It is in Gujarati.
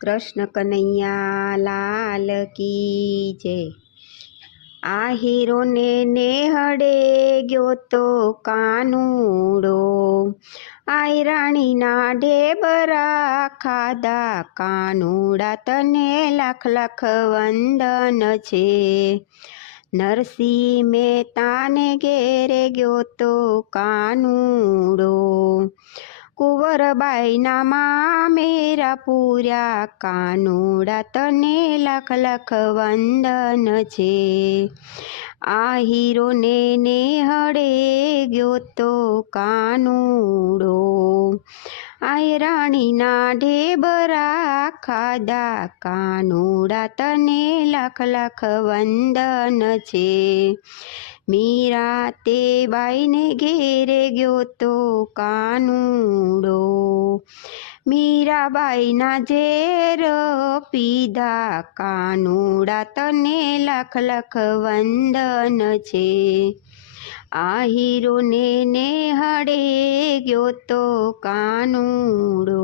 કૃષ્ણ કનૈયા લાલ કી જય। આ હીરોને નેહડે ગયો તો કાનુડો, આઈ રાણીના ઢેબરા ખાધા કાનુડા, તને લાખ લાખ વંદન છે। નરસિંહ મહેતાને ઘેરે ગયો તો કાનુડો, કુંવરબાઈના મામેરા પૂર્યા કાનુડા, તને લાખ લાખ વંદન છે। આ હીરોને નેહડે ગયો તો કાનુડો, આય રાણીના ઢેબરા ખાધા કાનુડા, તને લાખ લાખ વંદન છે। મીરા તે બાઈને ઘેરે ગયો તો કાનુડો, મીરાબાઈના ઝેર પીધા કાનુડા, તને લાખ લાખ વંદન છે। આ હીરોને નેહડે ગયો તો કાનુડો।